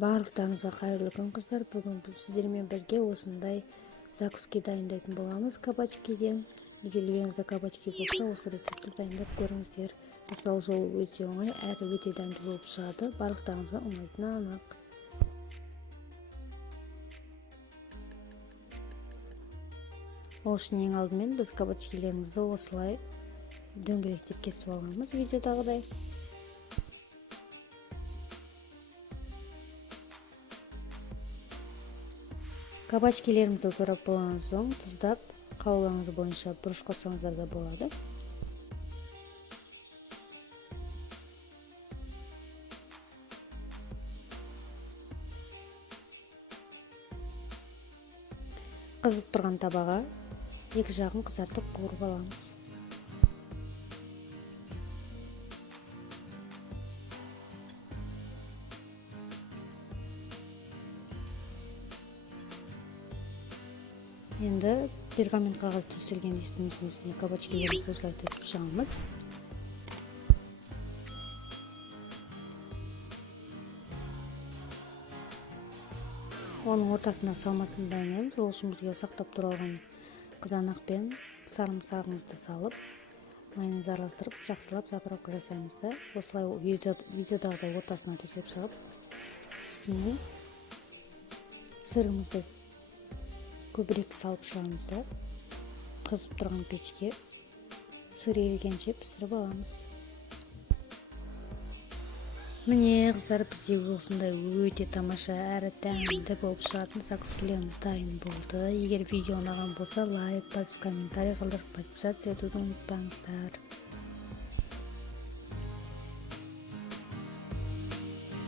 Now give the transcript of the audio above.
Барлықтарыңызға қайырлы күн қыздар. Бүгін сіздермен бірге осындай закуски дайындайтын боламыз кабачкиден. Егер үйіңізде кабачки болса, осы рецепті дайындап көріңіздер. Жасау жолы өте оңай, әрі өте дәмді болып шығады. Барлықтарыңызға ұнайтыны анық. Ол үшін ең алдымен біз кабачкилерімізді осылай дөңгелектеп кесіп аламыз видеодағыдай. Кабачкилерімізді турап болған соң тұздап, қалауларыңыз бойынша бұрыш қоссаңыздар да болады. Қызып тұрған табаға екі жағын қызартып қуырып аламыз. Енді пергамент қағаз төселген истің үстіне кабачкилерімізді осылай тізіп шығамыз. Оның ортасына салмасын дайындаймыз. Ол үшін бізге сақтап тұра алған қызанақ пен сарымсағымызды салып, майонез араластырып, жақсылап заправка жасаймыз да. Осылай видеодағыдай ортасына төсеп шығып, үстіне сырымызды көбірек салып шығамыз да, қызып тұрған пешке сыр ерігенше пісіріп аламыз. Міне қыздар, бізде осындай өте тамаша әрі дәмді болып шығатын закускилеріміз дайын болды. Егер видео ұнаған болса, лайк басып, комментарий қалдырып, подписаться етуді ұмытпаңыздар.